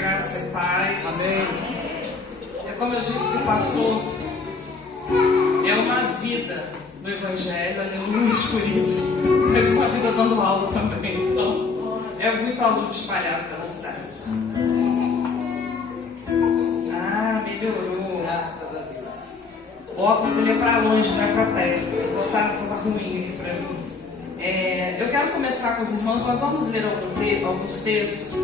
graça e paz. Amém. É como eu disse para o pastor, é uma vida no Evangelho, aleluia por isso, mas uma vida dando aula também. Então, é muito aluno espalhado pela cidade. Ah, melhorou. Graças a Deus. O óculos ele é para longe, não é para perto. Então tá ruim aqui para mim. Eu quero começar com os irmãos, nós vamos ler alguns textos.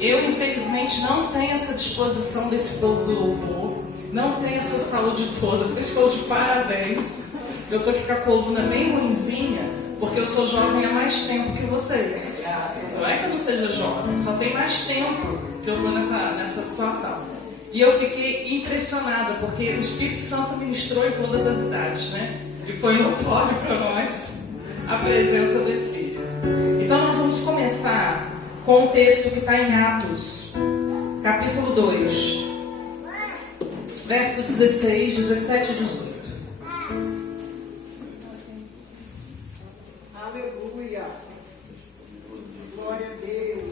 Eu, infelizmente, não tenho essa disposição desse povo do louvor, não tenho essa saúde toda. Vocês estão de parabéns. Eu estou aqui com a coluna bem ruinzinha, porque eu sou jovem há mais tempo que vocês. Não é que eu não seja jovem, só tem mais tempo que eu estou nessa situação. E eu fiquei impressionada, porque o Espírito Santo ministrou em todas as idades, né? E foi notório para nós a presença do Espírito. Então nós vamos começar com o texto que está em Atos, capítulo 2, verso 16, 17 e 18. Aleluia. Glória a Deus.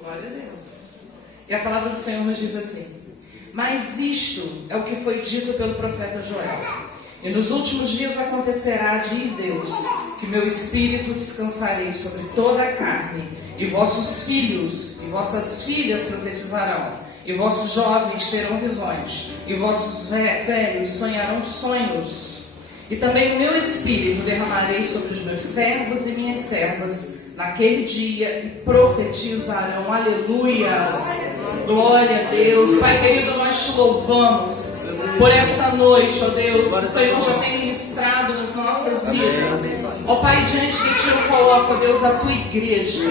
Glória a Deus. E a palavra do Senhor nos diz assim: mas isto é o que foi dito pelo profeta Joel. E nos últimos dias acontecerá, diz Deus, que meu espírito descansarei sobre toda a carne, e vossos filhos e vossas filhas profetizarão, e vossos jovens terão visões, e vossos velhos sonharão sonhos. E também o meu espírito derramarei sobre os meus servos e minhas servas naquele dia, e profetizarão. Aleluias. Glória a Deus. Pai querido, nós te louvamos por esta noite, ó Deus. O Senhor já tem ministrado nas nossas vidas. Ó Pai, diante de ti eu coloco, ó Deus, a tua igreja.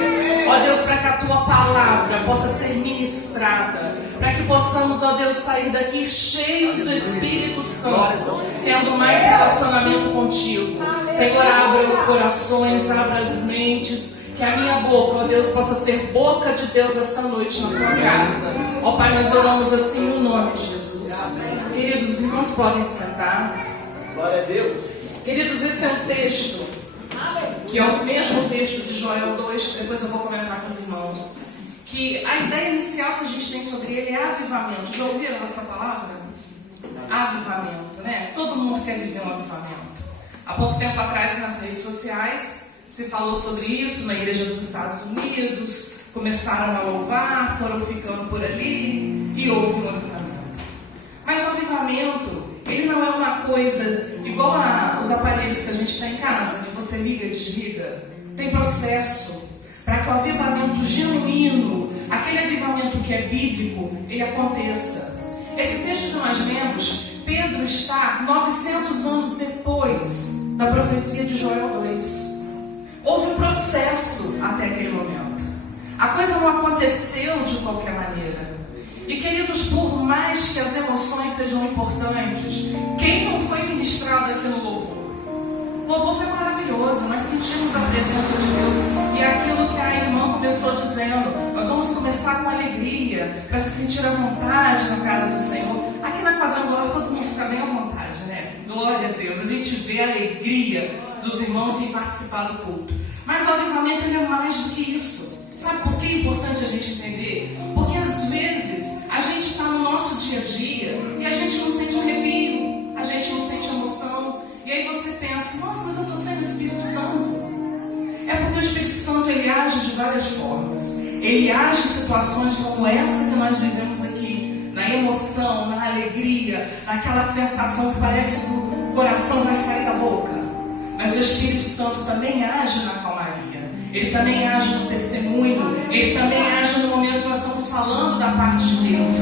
Ó Deus, para que a tua palavra possa ser ministrada, para que possamos, ó Deus, sair daqui cheios do Espírito Santo, tendo mais relacionamento contigo. Senhor, abra os corações, abra as mentes, que a minha boca, ó Deus, possa ser boca de Deus esta noite na tua casa. Ó Pai, nós oramos assim no nome de Jesus. Queridos, os irmãos podem sentar. Glória a Deus. Queridos, esse é um texto que é o mesmo texto de Joel 2, depois eu vou comentar com os irmãos, que a ideia inicial que a gente tem sobre ele é avivamento. Já ouviram essa palavra? Avivamento, né? Todo mundo quer viver um avivamento. Há pouco tempo atrás, nas redes sociais, se falou sobre isso na igreja dos Estados Unidos, começaram a louvar, foram ficando por ali e houve um avivamento. Mas o avivamento, ele não é uma coisa igual os aparelhos que a gente tem em casa, que você liga e desliga. Tem processo para que o avivamento genuíno, aquele avivamento que é bíblico, ele aconteça. Esse texto que nós lemos, Pedro está 900 anos depois da profecia de Joel 2. Houve um processo até aquele momento. A coisa não aconteceu de qualquer maneira. E queridos, por mais que as emoções sejam importantes, quem não foi ministrado aqui no louvor? O louvor foi maravilhoso, nós sentimos a presença de Deus. E aquilo que a irmã começou dizendo, nós vamos começar com alegria, para se sentir à vontade na casa do Senhor. Aqui na Quadrangular todo mundo fica bem à vontade, né? Glória a Deus, a gente vê a alegria dos irmãos em participar do culto. Mas o avivamento ele é mais do que isso. Sabe por que é importante a gente entender? Porque às vezes a gente está no nosso dia a dia e a gente não sente arrepio, a gente não sente emoção. E aí você pensa, nossa, mas eu estou sem o Espírito Santo. É porque o Espírito Santo ele age de várias formas. Ele age em situações como essa que nós vivemos aqui, na emoção, na alegria, naquela sensação que parece que o coração vai sair da boca. Mas o Espírito Santo também age na calmaria. Ele também age no testemunho. Ele também age no momento que nós estamos falando da parte de Deus.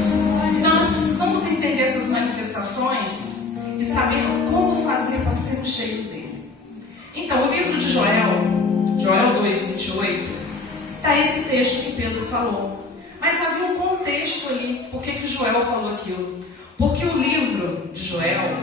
Então nós precisamos entender essas manifestações e saber como fazer para sermos cheios dele. Então o livro de Joel 2, 28, está esse texto que Pedro falou. Mas havia um contexto ali. Por que Joel falou aquilo? Porque o livro de Joel,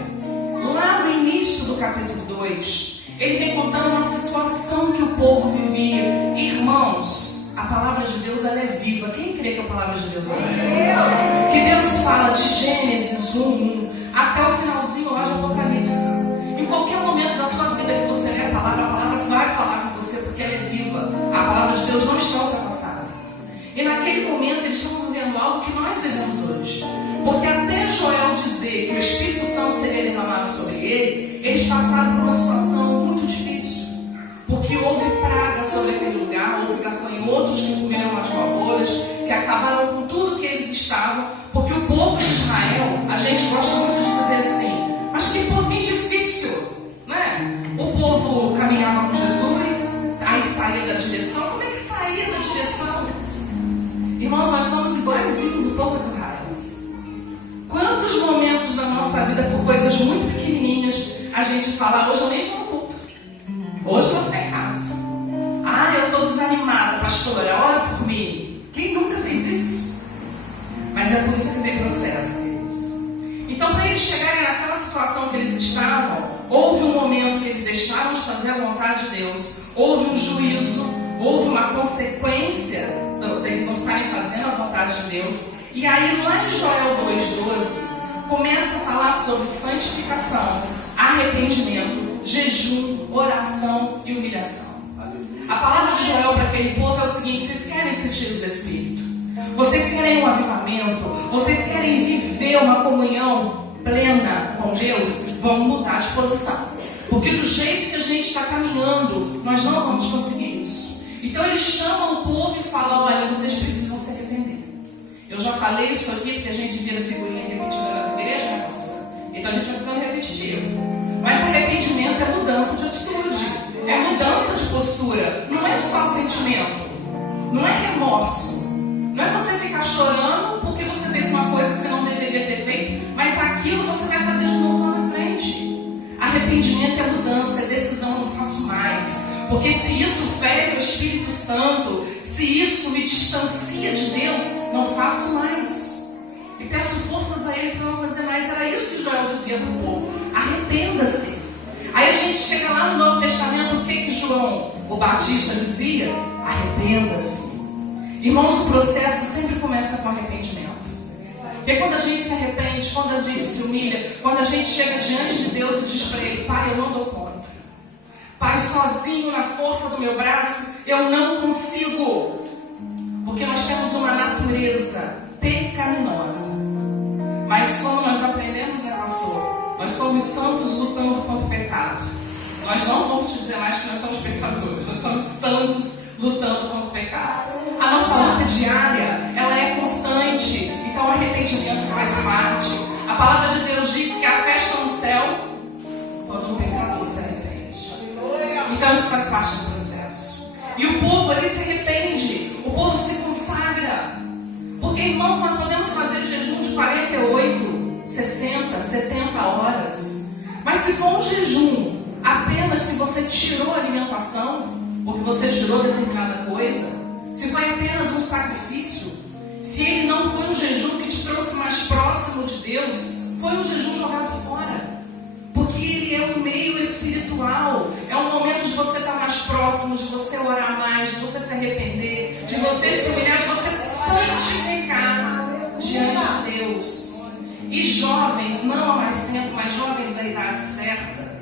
lá no início do capítulo 2, ele vem contando uma situação que o povo vivia. Irmãos, a palavra de Deus ela é viva. Quem crê que a palavra de Deus é viva? Que Deus fala de Gênesis 1 até o finalzinho lá de Apocalipse. Em qualquer momento da tua vida que você lê a palavra vai falar com você porque ela é viva. A palavra de Deus não está ultrapassada. E naquele momento eles estavam vivendo algo que nós vivemos hoje. Porque até Joel dizer que o Espírito Santo seria derramado sobre ele, eles passaram por uma situação muito difícil. Porque houve praga sobre aquele lugar, houve gafanhotos que comeram as lavouras, que acabaram com tudo que eles estavam. Porque o povo de Israel, a gente gosta muito de dizer assim, mas que povinho difícil, né? O povo caminhava com Jesus, aí saía da direção. Como é que saía da direção? Irmãos, nós somos iguaizinhos o povo de Israel. Quantos momentos da nossa vida, por coisas muito pequenininhas, a gente fala, hoje eu nem vou no culto. Hoje eu vou ficar em casa. Ah, eu estou desanimada, pastora, ora por mim. Quem nunca fez isso? Mas é por isso que vem processo, queridos. Então, para eles chegarem naquela situação que eles estavam, houve um momento que eles deixaram de fazer a vontade de Deus, houve um juízo, houve uma consequência deles não estarem fazendo a vontade de Deus. E aí lá em Joel 2,12 começa a falar sobre santificação, arrependimento, jejum, oração e humilhação. A palavra de Joel para aquele povo é o seguinte: vocês querem ser cheios do Espírito, vocês querem um avivamento, vocês querem viver uma comunhão plena com Deus, vão mudar de posição. Porque do jeito que a gente está caminhando, nós não vamos conseguir isso. Então eles chamam o povo e falam, olha, vocês precisam se arrepender. Eu já falei isso aqui porque a gente vira figurinha repetida nas igrejas, né, pastora? Então a gente vai ficando repetitivo. Mas arrependimento é mudança de atitude, é mudança de postura. Não é só sentimento, não é remorso. Não é você ficar chorando porque você fez uma coisa que você não deveria ter feito, mas aquilo você vai fazer de novo lá na frente. Arrependimento é mudança, é decisão, não faço mais. Porque se isso fere o Espírito Santo, se isso me distancia de Deus, não faço mais. E peço forças a Ele para não fazer mais. Era isso que Joel dizia para o povo: arrependa-se. Aí a gente chega lá no Novo Testamento, o que João, o Batista, dizia? Arrependa-se. Irmãos, o processo sempre começa com arrependimento. Porque quando a gente se arrepende, quando a gente se humilha, quando a gente chega diante de Deus e diz para Ele: Pai, eu não dou conta. Pai, sozinho, na força do meu braço, eu não consigo. Porque nós temos uma natureza pecaminosa. Mas como nós aprendemos, né, pastor? Nós somos santos lutando contra o pecado. Nós não vamos te dizer mais que nós somos pecadores. Nós somos santos lutando contra o pecado. A nossa luta diária, ela é constante. Então o arrependimento faz parte. A palavra de Deus diz que há festa no céu quando um pecador se arrepende. Então isso faz parte do processo. E o povo ali se arrepende. O povo se consagra. Porque, irmãos, nós podemos fazer jejum de 48, 60, 70 horas. Mas se for um jejum apenas que você tirou a alimentação, ou que você tirou determinada coisa, se foi apenas um sacrifício, se ele não foi um jejum que te trouxe mais próximo de Deus, foi um jejum jogado fora. Porque ele é um meio espiritual, é um momento de você estar mais próximo, de você orar mais, de você se arrepender, de você se humilhar, de você santificar diante de Deus. E jovens, não há mais tempo, mas jovens da idade certa,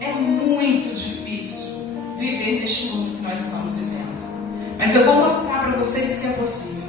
é muito difícil viver neste mundo que nós estamos vivendo. Mas eu vou mostrar para vocês que é possível.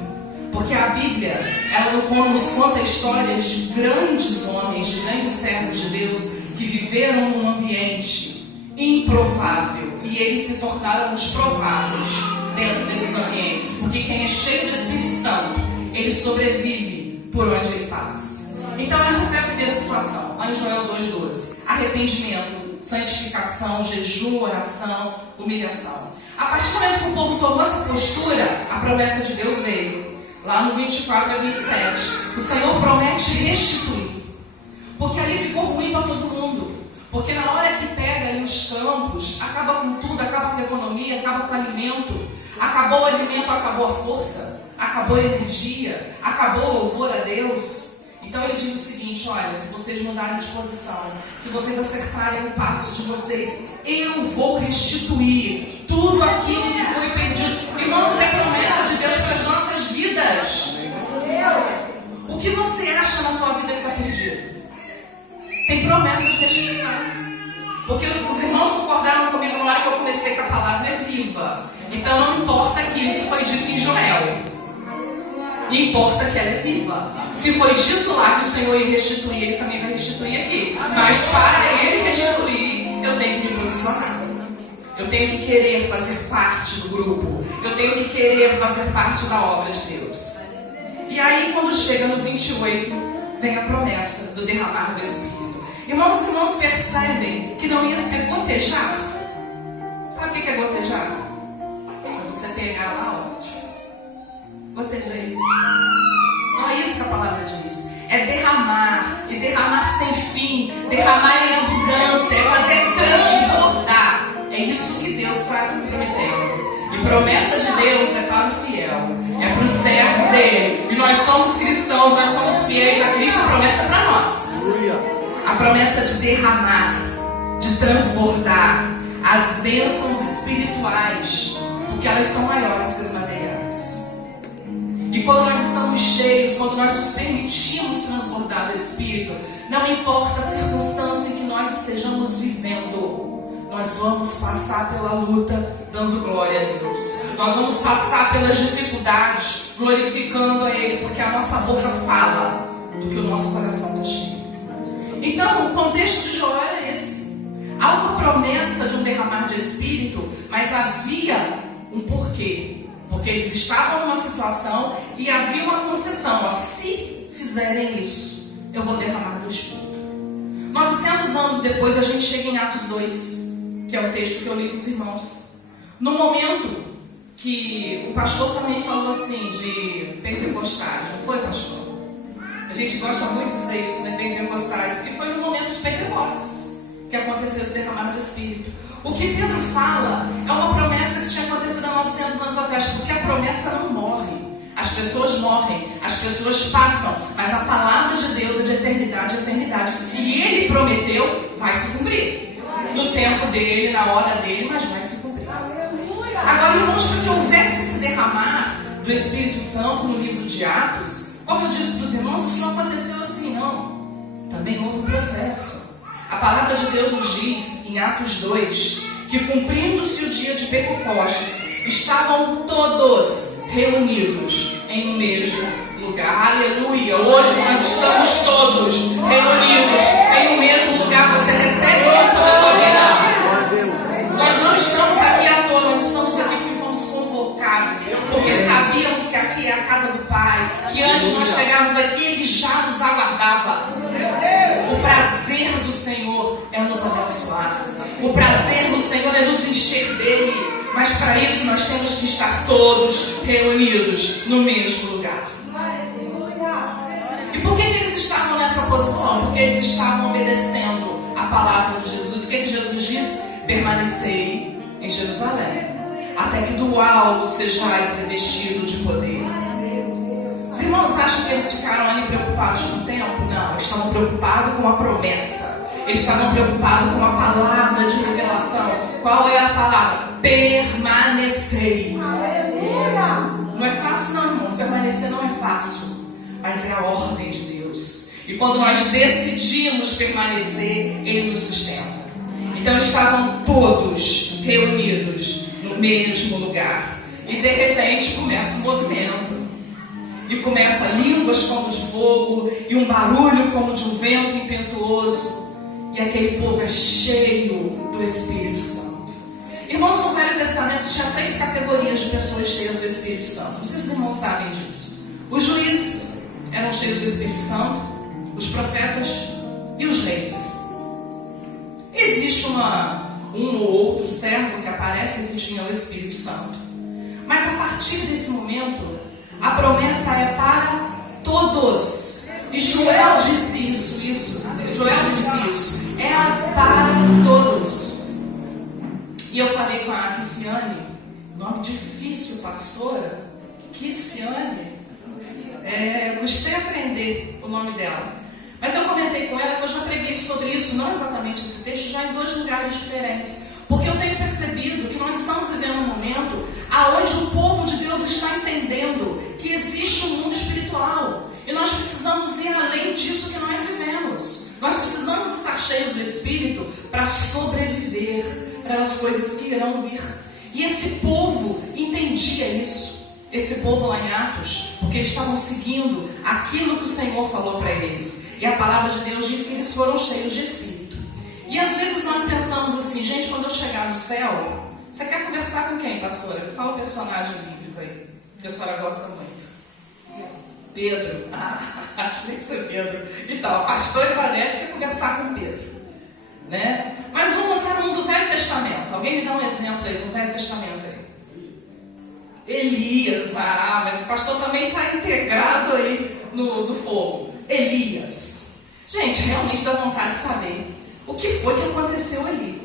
Porque a Bíblia, ela nos conta histórias de grandes homens, de grandes servos de Deus, que viveram num ambiente improvável. E eles se tornaram os prováveis dentro desses ambientes. Porque quem é cheio do Espírito Santo, ele sobrevive por onde ele passa. Então essa foi a primeira situação, lá em Joel 2,12. Arrependimento, santificação, jejum, oração, humilhação. A partir do momento que o povo tomou essa postura, a promessa de Deus veio. Lá no 24 a 27, o Senhor promete restituir. Porque ali ficou ruim para todo mundo. Porque na hora que pega ali os campos, acaba com tudo, acaba com a economia, acaba com o alimento. Acabou o alimento, acabou a força, acabou a energia, acabou o louvor a Deus. Então ele diz o seguinte: olha, se vocês mudarem de posição, se vocês acertarem o passo de vocês, eu vou restituir tudo aquilo que foi perdido. Irmãos, é promessa Deus para as nossas vidas. O que você acha na tua vida que está perdido? Tem promessas de restituição. Porque os irmãos concordaram comigo na hora que eu comecei com a palavra é viva. Então não importa que isso foi dito em Joel. Importa que ela é viva. Se foi dito lá que o Senhor ia restituir, Ele também vai restituir aqui. Mas para Ele restituir, eu tenho que me posicionar. Eu tenho que querer fazer parte do grupo. Eu tenho que querer fazer parte da obra de Deus. E aí, quando chega no 28, vem a promessa do derramar do Espírito. Irmãos, os irmãos percebem que não ia ser gotejar. Sabe o que é gotejar? É você pegar lá, ó. Gotejei. Não é isso que a palavra diz. É derramar. E derramar sem fim. Derramar em abundância. É fazer transbordar. É isso que Deus está prometendo. E promessa de Deus é para o fiel. É para o servo dele. E nós somos cristãos, nós somos fiéis a Cristo. A promessa é para nós. A promessa de derramar, de transbordar as bênçãos espirituais, porque elas são maiores que as materiais. E quando nós estamos cheios, quando nós nos permitimos transbordar do Espírito, não importa a circunstância em que nós estejamos vivendo, nós vamos passar pela luta dando glória a Deus. Nós vamos passar pelas dificuldades glorificando a Ele, porque a nossa boca fala do que o nosso coração está cheio. Então, o contexto de Joel é esse. Há uma promessa de um derramar de Espírito, mas havia um porquê. Porque eles estavam numa situação e havia uma concessão. Ó, se fizerem isso, eu vou derramar do Espírito. 900 anos depois, a gente chega em Atos 2, que é o texto que eu li com os irmãos. No momento que o pastor também falou assim de pentecostais, não foi, pastor? A gente gosta muito de dizer isso, né? Pentecostais, porque foi no momento de Pentecostes que aconteceu esse derramar do Espírito. O que Pedro fala é uma promessa que tinha acontecido há 900 anos atrás, porque a promessa não morre. As pessoas morrem, as pessoas passam, mas a palavra de Deus é de eternidade a eternidade. Se Ele prometeu, vai se cumprir. No tempo dele, na hora dele, mas vai se cumprir. Agora, irmãos, para que houvesse esse derramar do Espírito Santo no livro de Atos, como eu disse para os irmãos, isso não aconteceu assim, não. Também houve um processo. A palavra de Deus nos diz, em Atos 2, que cumprindo-se o dia de Pentecostes, estavam todos reunidos em um mesmo lugar. Aleluia! Hoje nós estamos todos reunidos em um mesmo lugar. Você recebe isso na tua vida? Nós não estamos aqui à toa, nós estamos aqui porque fomos convocados, porque sabíamos que aqui é a casa do Pai, que antes de nós chegarmos aqui, Ele já nos aguardava. O prazer do Senhor é nos abençoar. O prazer do Senhor é nos encher dele. Mas para isso nós temos que estar todos reunidos no mesmo lugar. E por que eles estavam nessa posição? Porque eles estavam obedecendo a palavra de Jesus. O que Jesus disse? Permanecei em Jerusalém, até que do alto sejais revestido de poder. Os irmãos acham que eles ficaram ali preocupados com o tempo? Não, eles estavam preocupados com a promessa. Eles estavam preocupados com a palavra de revelação. Qual é a palavra? Permanecei. Não é fácil não, irmãos. Permanecer não é fácil, mas é a ordem de Deus. E quando nós decidimos permanecer, Ele nos sustenta. Então estavam todos reunidos no mesmo lugar. E de repente começa um movimento. E começa línguas como de fogo, e um barulho como de um vento impetuoso. E aquele povo é cheio do Espírito Santo. Irmãos, no Velho Testamento tinha 3 categorias de pessoas cheias do Espírito Santo. Não sei se os irmãos sabem disso. Os juízes eram cheios do Espírito Santo, os profetas e os reis. Existe um ou outro servo que aparece que tinha o Espírito Santo. Mas a partir desse momento, a promessa é para todos. E Joel disse isso. Joel disse isso. É para todos. E eu falei com a Kiciane, nome difícil, pastora. Kiciane. Custei aprender o nome dela. Mas eu comentei com ela que eu já preguei sobre isso, não exatamente esse texto, já em 2 lugares diferentes. Porque eu tenho percebido que nós estamos vivendo um momento aonde o povo de Deus está entendendo que existe um mundo espiritual. E nós precisamos ir além disso que nós vivemos. Nós precisamos estar cheios do Espírito para sobreviver para as coisas que irão vir. E esse povo entendia isso. Esse povo lá em Atos, porque eles estavam seguindo aquilo que o Senhor falou para eles. E a palavra de Deus diz que eles foram cheios de Espírito. E às vezes nós pensamos assim, gente, quando eu chegar no céu, você quer conversar com quem, pastora? Fala um personagem bíblico aí, que a senhora gosta muito. Pedro. Acho que tem que ser Pedro. Então, a pastora Ivanete quer conversar com Pedro, né? Mas eu quero um do Velho Testamento. Alguém me dá um exemplo aí do Velho Testamento aí? Elias. Mas o pastor também está integrado aí no fogo. Elias. Gente, realmente dá vontade de saber o que foi que aconteceu ali.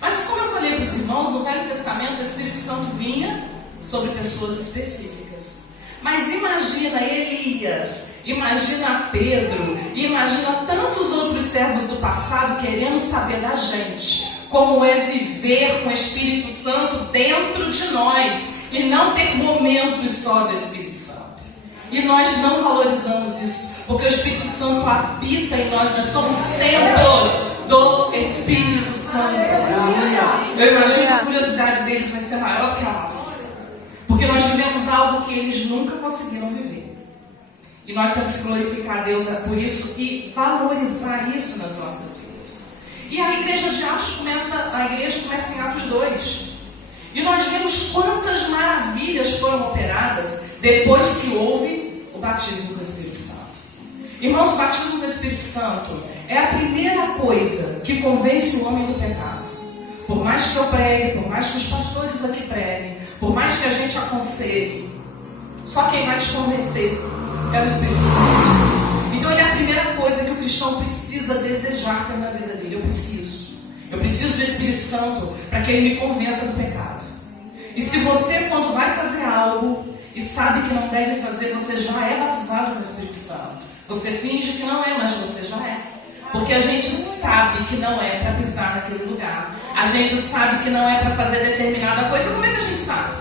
Mas como eu falei para os irmãos, no Velho Testamento o Espírito Santo vinha sobre pessoas específicas. Mas imagina Elias, imagina Pedro, imagina tantos outros servos do passado querendo saber da gente como é viver com o Espírito Santo dentro de nós e não ter momentos só do Espírito Santo. E nós não valorizamos isso, porque o Espírito Santo habita em nós somos templos do Espírito Santo. Eu imagino que a curiosidade deles vai ser maior do que a nossa. Porque nós vivemos algo que eles nunca conseguiram viver. E nós temos que glorificar a Deus por isso e valorizar isso nas nossas vidas. E a igreja de Atos começa em Atos 2. E nós vemos quantas maravilhas foram operadas depois que houve o batismo do Espírito Santo. Irmãos, o batismo do Espírito Santo é a primeira coisa que convence o homem do pecado. Por mais que eu pregue, por mais que os pastores aqui preguem, por mais que a gente aconselhe, só quem vai te convencer é o Espírito Santo. Então ele é a primeira coisa que o cristão precisa desejar ter na vida dele. Eu preciso do Espírito Santo para que ele me convença do pecado. E se você, quando vai fazer algo e sabe que não deve fazer, você já é batizado no Espírito Santo. Você finge que não é, mas você já é. Porque a gente sabe que não é para pisar naquele lugar. A gente sabe que não é para fazer determinada coisa. Como é que a gente sabe?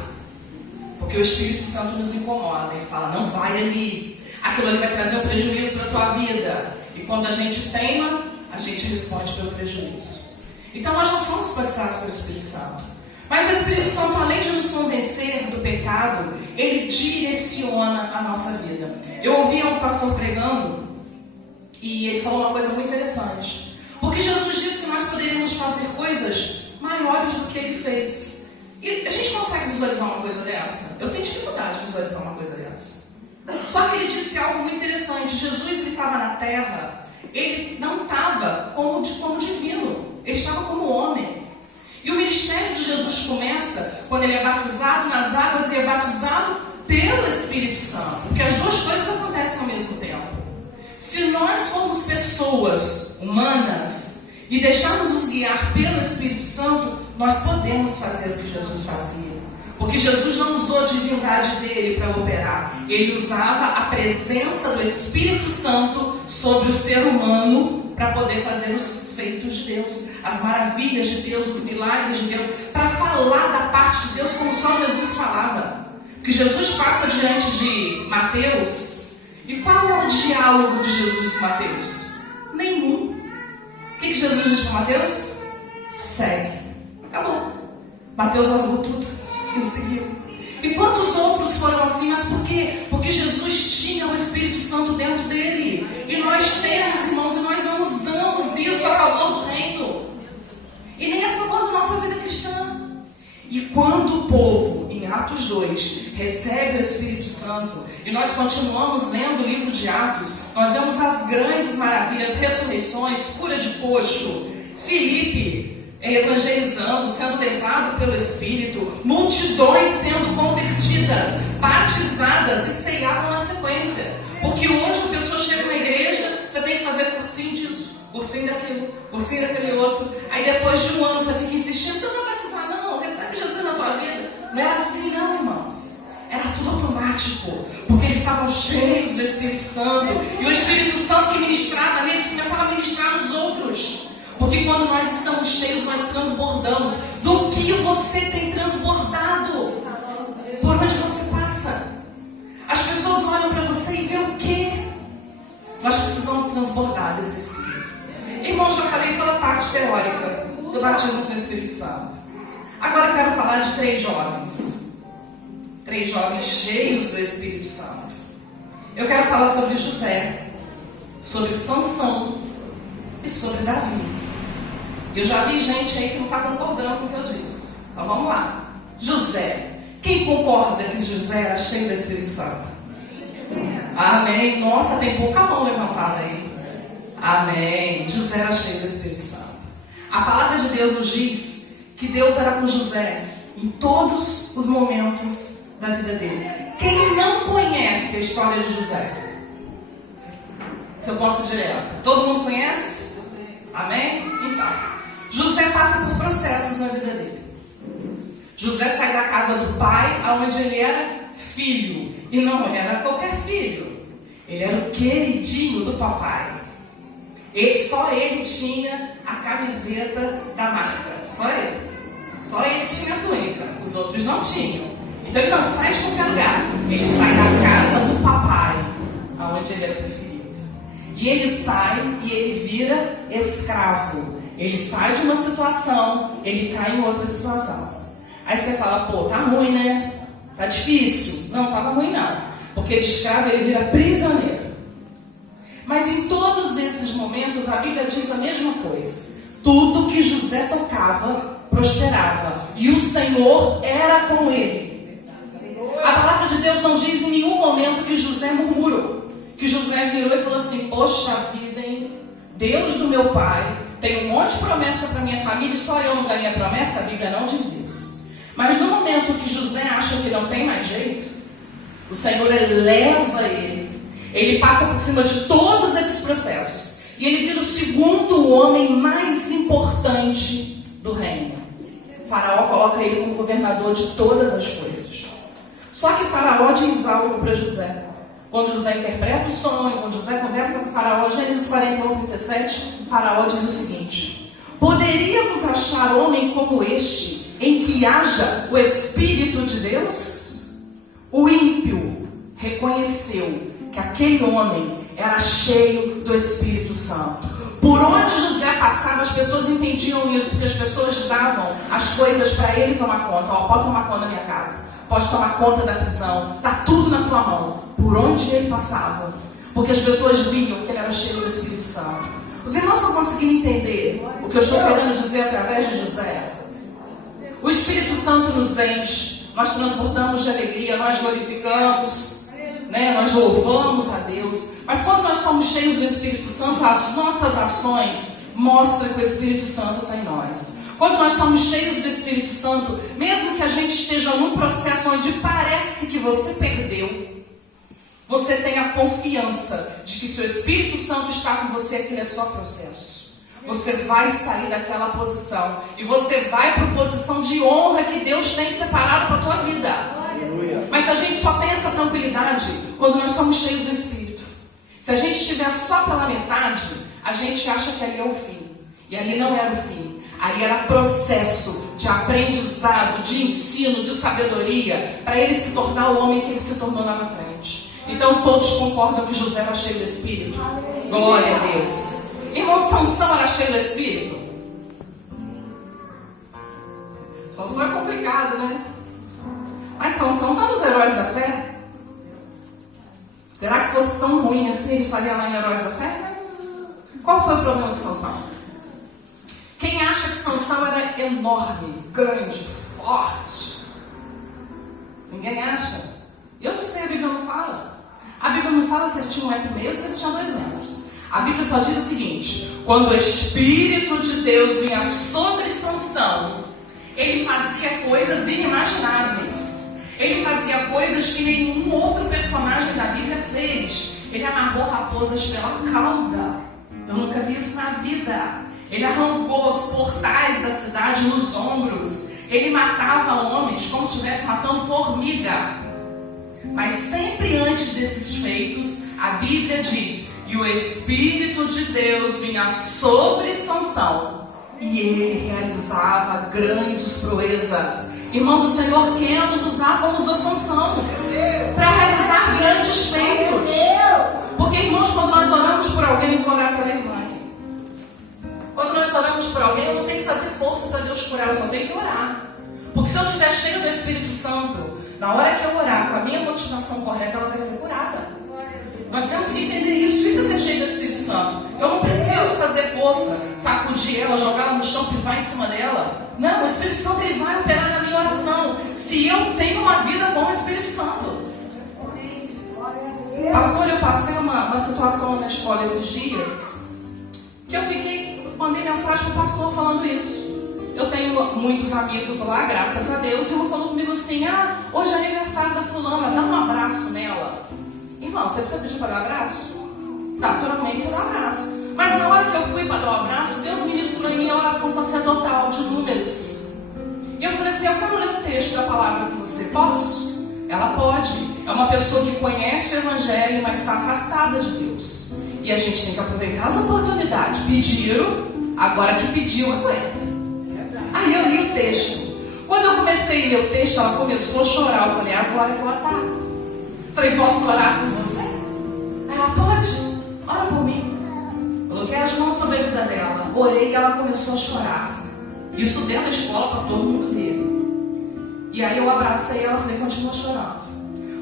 Porque o Espírito Santo nos incomoda. Ele fala, não vai ali. Aquilo ali vai trazer um prejuízo para a tua vida. E quando a gente teima, a gente responde pelo prejuízo. Então nós não somos batizados pelo Espírito Santo. Mas o Espírito Santo, além de nos convencer do pecado, ele direciona a nossa vida. Eu ouvi um pastor pregando e ele falou uma coisa muito interessante. Porque Jesus disse que nós poderíamos fazer coisas maiores do que ele fez. E a gente consegue visualizar uma coisa dessa? Eu tenho dificuldade de visualizar uma coisa dessa. Só que ele disse algo muito interessante. Jesus, ele estava na terra, ele não estava como divino, ele estava como homem. E o ministério de Jesus começa quando ele é batizado nas águas e é batizado pelo Espírito Santo. Porque as duas coisas acontecem ao mesmo tempo. Se nós formos pessoas humanas e deixarmos nos guiar pelo Espírito Santo, nós podemos fazer o que Jesus fazia. Porque Jesus não usou a divindade dele para operar. Ele usava a presença do Espírito Santo sobre o ser humano para poder fazer os feitos de Deus, as maravilhas de Deus, os milagres de Deus, para falar da parte de Deus como só Jesus falava. Que Jesus passa diante de Mateus. E qual é o diálogo de Jesus com Mateus? Nenhum. O que Jesus diz para Mateus? Segue. Acabou. Mateus largou tudo e o seguiu. E quantos outros foram assim? Mas por quê? Porque Jesus tinha o Espírito Santo dentro dele. E nós temos, irmãos, e nós não usamos isso a favor do reino. E nem a favor da nossa vida cristã. E quando o povo, em Atos 2, recebe o Espírito Santo, e nós continuamos lendo o livro de Atos, nós vemos as grandes maravilhas, ressurreições, cura de coxo, Filipe evangelizando, sendo levado pelo Espírito, multidões sendo convertidas, batizadas e ceiavam na sequência. Porque hoje a pessoa chega na igreja, você tem que fazer cursinho disso, cursinho daquilo, cursinho daquele outro. Aí depois de um ano você fica insistindo, você não vai batizar não, recebe Jesus na tua vida. Não era assim não, irmãos. Era tudo automático, porque eles estavam cheios do Espírito Santo. E o Espírito Santo que ministrava neles começava a ministrar nos outros. Porque quando nós estamos cheios, nós transbordamos. Do que você tem transbordado? nível que nós precisamos transbordar desse Espírito. Irmãos, já falei toda a parte teórica do batismo com o Espírito Santo. Agora eu quero falar de 3 jovens. 3 jovens cheios do Espírito Santo. Eu quero falar sobre José, sobre Sansão e sobre Davi. Eu já vi gente aí que não está concordando com o que eu disse. Então vamos lá. José. Quem concorda que José era cheio do Espírito Santo? Amém. Nossa, tem pouca mão levantada aí. Amém. José era cheio do Espírito Santo. A palavra de Deus nos diz que Deus era com José em todos os momentos da vida dele. Quem não conhece a história de José? Se eu posso direto. Todo mundo conhece? Amém? Então, José passa por processos na vida dele. José sai da casa do pai, onde ele era filho. E não era qualquer filho. Ele era o queridinho do papai. Só ele tinha a camiseta da marca. Só ele. Só ele tinha a túnica. Os outros não tinham. Então ele não sai de qualquer lugar. Ele sai da casa do papai, onde ele era preferido. E ele sai e ele vira escravo. Ele sai de uma situação, ele cai em outra situação. Aí você fala, pô, tá ruim, né? Tá difícil. Não, tava ruim não. Porque de escravo ele vira prisioneiro. Mas em todos esses momentos a Bíblia diz a mesma coisa. Tudo que José tocava prosperava. E o Senhor era com ele. A palavra de Deus não diz em nenhum momento que José murmurou. Que José virou e falou assim, poxa vida, hein? Deus do meu pai tem um monte de promessa para minha família e só eu não ganhei a promessa. A Bíblia não diz isso. Mas no momento que José acha que não tem mais jeito, o Senhor eleva ele. Ele passa por cima de todos esses processos. E ele vira o segundo homem mais importante do reino. Faraó coloca ele como governador de todas as coisas. Só que Faraó diz algo para José. Quando José interpreta o sonho, quando José conversa com Faraó, Gênesis 41:37, Faraó diz o seguinte: poderíamos achar homem como este, em que haja o Espírito de Deus? O ímpio reconheceu que aquele homem era cheio do Espírito Santo. Por onde José passava, as pessoas entendiam isso, porque as pessoas davam as coisas para ele tomar conta. Ó, pode tomar conta da minha casa, pode tomar conta da prisão, está tudo na tua mão. Por onde ele passava, porque as pessoas viam que ele era cheio do Espírito Santo. Os irmãos estão conseguindo entender o que eu estou querendo dizer através de José? O Espírito Santo nos enche, nós transbordamos de alegria, nós glorificamos, nós louvamos a Deus. Mas quando nós somos cheios do Espírito Santo, as nossas ações mostram que o Espírito Santo está em nós. Quando nós somos cheios do Espírito Santo, mesmo que a gente esteja num processo onde parece que você perdeu, você tem a confiança de que se o Espírito Santo está com você, aquele é só processo. Você vai sair daquela posição e você vai para a posição de honra que Deus tem separado para a tua vida. Mas a gente só tem essa tranquilidade quando nós somos cheios do Espírito. Se a gente estiver só pela metade, a gente acha que ali é o fim. E ali não era o fim. Ali era processo de aprendizado, de ensino, de sabedoria, para ele se tornar o homem que ele se tornou lá na frente. Então todos concordam que José era cheio do Espírito. Glória a Deus. Irmão, Sansão era cheio do Espírito? Sansão é complicado, né? Mas Sansão está nos Heróis da Fé. Será que fosse tão ruim assim, ele estaria lá em Heróis da Fé? Qual foi o problema de Sansão? Quem acha que Sansão era enorme, grande, forte? Ninguém acha. Eu não sei, a Bíblia não fala. A Bíblia não fala se ele tinha 1,5 metro ou se ele tinha 2 metros. A Bíblia só diz o seguinte: quando o Espírito de Deus vinha sobre Sansão, ele fazia coisas inimagináveis. Ele fazia coisas que nenhum outro personagem da Bíblia fez. Ele amarrou raposas pela cauda. Eu nunca vi isso na vida. Ele arrancou os portais da cidade nos ombros. Ele matava homens como se estivesse matando formiga. Mas sempre antes desses feitos, a Bíblia diz: e o Espírito de Deus vinha sobre Sansão. E ele realizava grandes proezas. Irmãos, o Senhor quer nos usar como usou Sansão, para realizar grandes feitos. Porque, irmãos, quando nós oramos por alguém, eu vou orar pela irmã aqui. Quando nós oramos por alguém, eu não tenho que fazer força para Deus curar, eu só tenho que orar. Porque se eu estiver cheio do Espírito Santo, na hora que eu orar com a minha motivação correta, ela vai ser curada. Nós temos que entender isso. Isso é ser cheio do Espírito Santo. Eu não preciso fazer força, sacudir ela, jogar ela no chão, pisar em cima dela. Não, o Espírito Santo ele vai operar na minha oração. Se eu tenho uma vida com o Espírito Santo. Pastor, eu passei uma situação na escola esses dias que eu mandei mensagem para o pastor falando isso. Eu tenho muitos amigos lá, graças a Deus, e uma falou comigo assim: hoje é aniversário da fulana, dá um abraço nela. Irmão, você precisa pedir para dar abraço? Naturalmente você dá abraço. Mas na hora que eu fui para dar um abraço, Deus ministrou em minha oração sacerdotal de números. E eu falei assim: eu quero ler um texto da palavra com você, posso? Ela pode. É uma pessoa que conhece o Evangelho, mas está afastada de Deus. E a gente tem que aproveitar as oportunidades. Pediram, agora que pediu, aguenta. Aí eu li o texto. Quando eu comecei a ler o texto, ela começou a chorar. Eu falei: agora que eu ataco. Falei: posso orar por você? Aí ela: pode, ora por mim. Coloquei as mãos sobre a vida dela, orei e ela começou a chorar. Isso dentro da escola para todo mundo ver. E aí eu abracei ela e falei: continua chorando.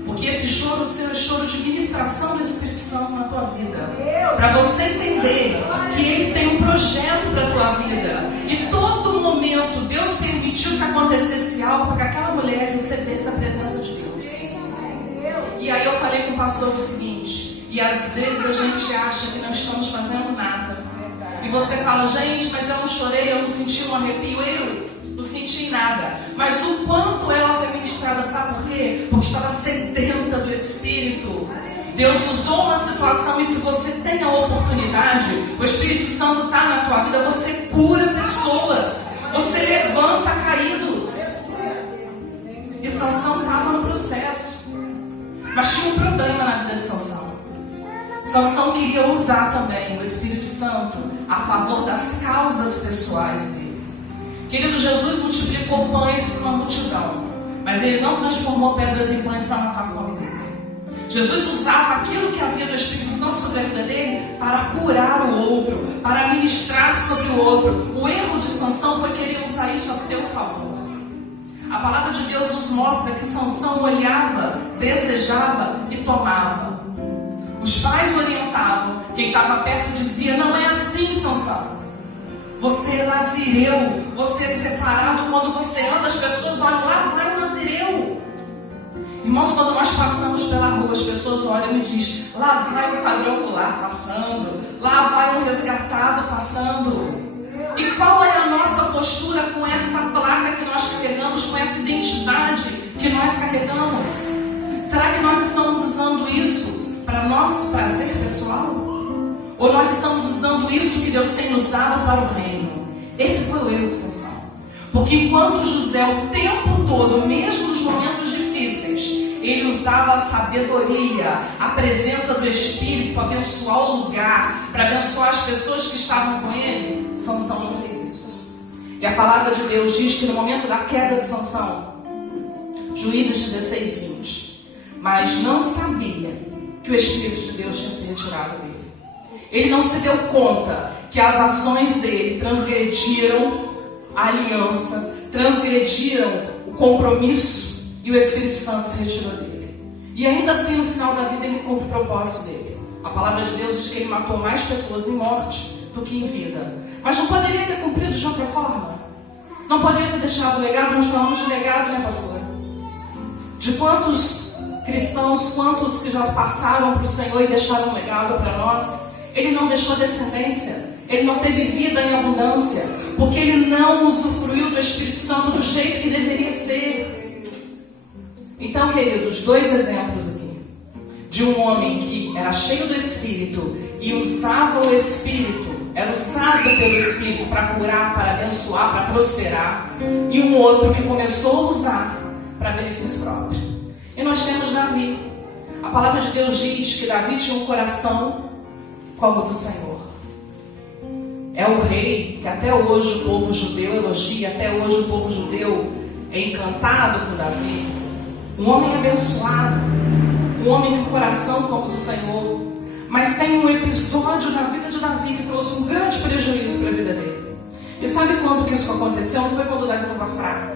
Porque esse choro seu é choro de ministração do Espírito Santo na tua vida. Para você entender que Ele tem um projeto para a tua vida. E todo momento Deus permitiu que acontecesse algo para que aquela mulher recebesse a presença de Deus. E aí eu falei com o pastor o seguinte: e às vezes a gente acha que não estamos fazendo nada. E você fala: gente, mas eu não chorei, eu não senti um arrepio. Eu não senti nada. Mas o quanto ela foi ministrada, sabe por quê? Porque estava sedenta do Espírito. Deus usou uma situação, e se você tem a oportunidade, o Espírito Santo está na tua vida, você cura pessoas, você levanta caídos. E Sansão estava no processo. Mas tinha um problema na vida de Sansão. Sansão queria usar também o Espírito Santo a favor das causas pessoais dele. Querido, Jesus multiplicou pães para uma multidão, mas Ele não transformou pedras em pães para matar a fome dele. Jesus usava aquilo que havia do Espírito Santo sobre a vida dele para curar o outro, para ministrar sobre o outro. O erro de Sansão foi querer usar isso a seu favor. A palavra de Deus nos mostra que Sansão olhava, desejava e tomava. Os pais orientavam, quem estava perto dizia: não é assim, Sansão. Você é nazireu, você é separado. Quando você anda, as pessoas olham: lá vai o nazireu. Irmãos, quando nós passamos pela rua, as pessoas olham e dizem: lá vai o quadrangular passando, lá vai o resgatado passando. E qual é a nossa postura com essa placa que nós carregamos, com essa identidade que nós carregamos? Será que nós estamos usando isso para nosso prazer pessoal? Ou nós estamos usando isso que Deus tem nos dado para o reino? Esse foi o erro de Sansão. Porque enquanto José o tempo todo, mesmo nos momentos difíceis, ele usava a sabedoria, a presença do Espírito para abençoar o lugar, para abençoar as pessoas que estavam com ele, Sansão não fez isso. E a palavra de Deus diz que no momento da queda de Sansão, Juízes 16:20, mas não sabia que o Espírito de Deus tinha sido retirado dele. Ele não se deu conta que as ações dele transgrediram a aliança, transgrediram o compromisso, e o Espírito Santo se retirou dele. E ainda assim, no final da vida, ele cumpre o propósito dele. A palavra de Deus diz que ele matou mais pessoas em morte do que em vida. Mas não poderia ter cumprido de outra forma? Não poderia ter deixado o legado? Nós falamos de legado, né, pastor? De quantos cristãos, quantos que já passaram para o Senhor e deixaram um legado para nós? Ele não deixou descendência, ele não teve vida em abundância, porque ele não usufruiu do Espírito Santo do jeito que deveria ser. Então, queridos, dois exemplos aqui, de um homem que era cheio do Espírito e usava o Espírito, era usado pelo Espírito para curar, para abençoar, para prosperar, e um outro que começou a usar para benefício próprio. E nós temos Davi. A palavra de Deus diz que Davi tinha um coração como o do Senhor. É o rei que até hoje o povo judeu elogia, até hoje o povo judeu é encantado com Davi. Um homem abençoado, um homem com coração como o do Senhor. Mas tem um episódio na vida de Davi que trouxe um grande prejuízo para a vida dele. E sabe quando que isso aconteceu? Não foi quando Davi estava fraco,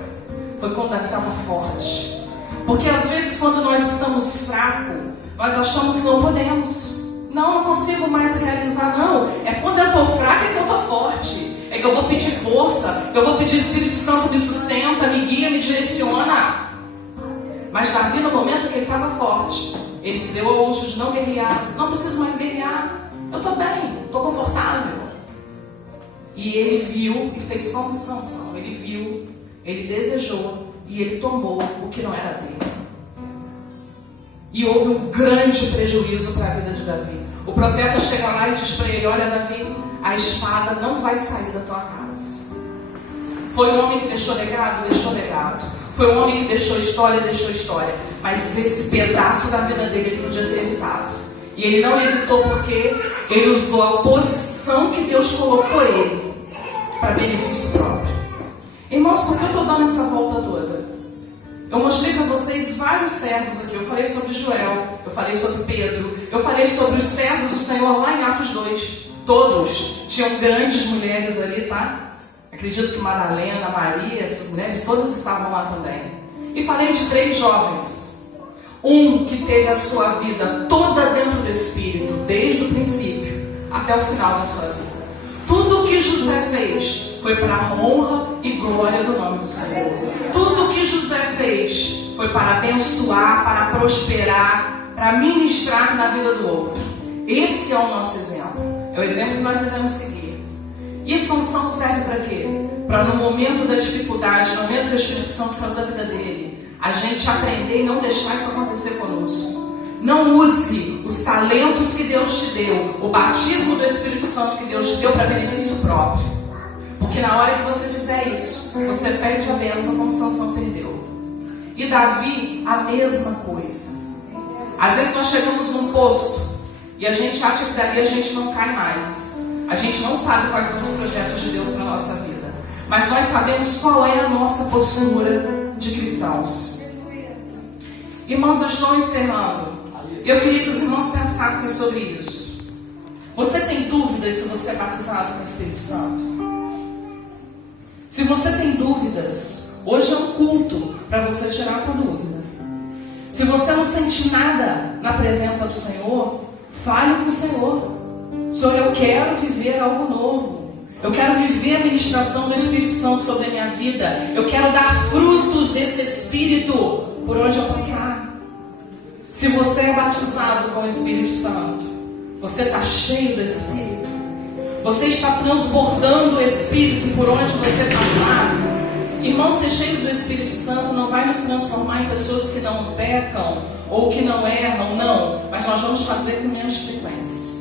foi quando Davi estava forte. Porque às vezes quando nós estamos fracos, nós achamos que não podemos. Não consigo mais realizar, não. É quando eu estou fraca que eu estou forte. É que eu vou pedir força, eu vou pedir Espírito Santo me sustenta, me guia, me direciona. Mas Davi, no momento que ele estava forte, ele se deu ao luxo de não guerrear. Não preciso mais guerrear. Eu estou bem, estou confortável. E ele viu e fez como Sansão. Ele viu, ele desejou e ele tomou o que não era dele. E houve um grande prejuízo para a vida de Davi. O profeta chega lá e diz para ele: olha, Davi, a espada não vai sair da tua casa. Foi um homem que deixou legado? Deixou legado. Foi um homem que deixou história? Deixou história. Mas esse pedaço da vida dele ele podia ter evitado. E ele não evitou porque ele usou a posição que Deus colocou ele para benefício próprio. Irmãos, por que eu estou dando essa volta toda? Eu mostrei para vocês vários servos aqui. Eu falei sobre Joel, eu falei sobre Pedro, eu falei sobre os servos do Senhor lá em Atos 2. Todos tinham grandes mulheres ali, tá? Acredito que Madalena, Maria, essas mulheres todas estavam lá também. E falei de 3 jovens. Um que teve a sua vida toda dentro do Espírito, desde o princípio até o final da sua vida. Tudo o que José fez foi para a honra e glória do nome do Senhor. Tudo o que José fez foi para abençoar, para prosperar, para ministrar na vida do outro. Esse é o nosso exemplo. É o exemplo que nós devemos seguir. E Sansão serve para quê? Para no momento da dificuldade, no momento que o Espírito Santo saiu da vida dele, a gente aprender e não deixar isso acontecer conosco. Não use os talentos que Deus te deu, o batismo do Espírito Santo que Deus te deu para benefício próprio. Porque na hora que você fizer isso, você perde a bênção como Sansão perdeu. E Davi, a mesma coisa. Às vezes nós chegamos num posto e a gente acha que dali a gente não cai mais. A gente não sabe quais são os projetos de Deus para a nossa vida. Mas nós sabemos qual é a nossa postura de cristãos. Irmãos, eu estou encerrando. Eu queria que os irmãos pensassem sobre isso. Você tem dúvidas se você é batizado com o Espírito Santo? Se você tem dúvidas, hoje é um culto para você tirar essa dúvida. Se você não sente nada na presença do Senhor, fale com o Senhor. Senhor, eu quero viver algo novo. Eu quero viver a ministração do Espírito Santo sobre a minha vida. Eu quero dar frutos desse Espírito por onde eu passar. Se você é batizado com o Espírito Santo, você está cheio do Espírito. Você está transbordando o Espírito por onde você passar. Irmãos, ser cheios do Espírito Santo não vai nos transformar em pessoas que não pecam ou que não erram, não. Mas nós vamos fazer com menos frequência.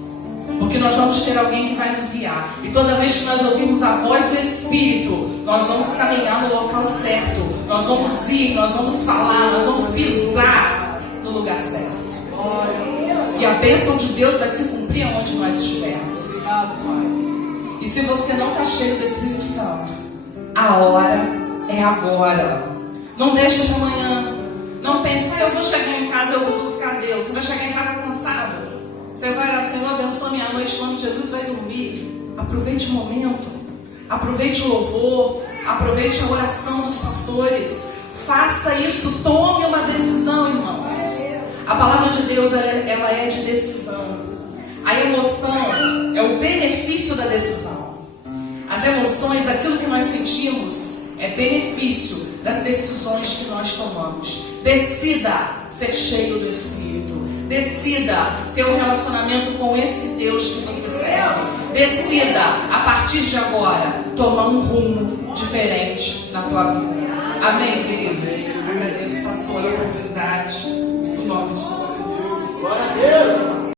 Porque nós vamos ter alguém que vai nos guiar. E toda vez que nós ouvimos a voz do Espírito, nós vamos caminhar no local certo. Nós vamos ir, nós vamos falar, nós vamos pisar no lugar certo. E a bênção de Deus vai se cumprir onde nós estivermos. E se você não está cheio do Espírito Santo, a hora é agora. Não deixe de amanhã. Não pense, eu vou chegar em casa, eu vou buscar Deus. Você vai chegar em casa cansado. Você vai lá, Senhor, abençoa minha noite, em nome de Jesus, vai dormir. Aproveite o momento. Aproveite o louvor. Aproveite a oração dos pastores. Faça isso, tome uma decisão, irmãos. A palavra de Deus, ela é de decisão. A emoção é o benefício da decisão. As emoções, aquilo que nós sentimos, é benefício das decisões que nós tomamos. Decida ser cheio do Espírito. Decida ter um relacionamento com esse Deus que você serve. Decida, a partir de agora, tomar um rumo diferente na tua vida. Amém, queridos? Agradeço, pastor, a oportunidade. No nome de Jesus. Glória a Deus.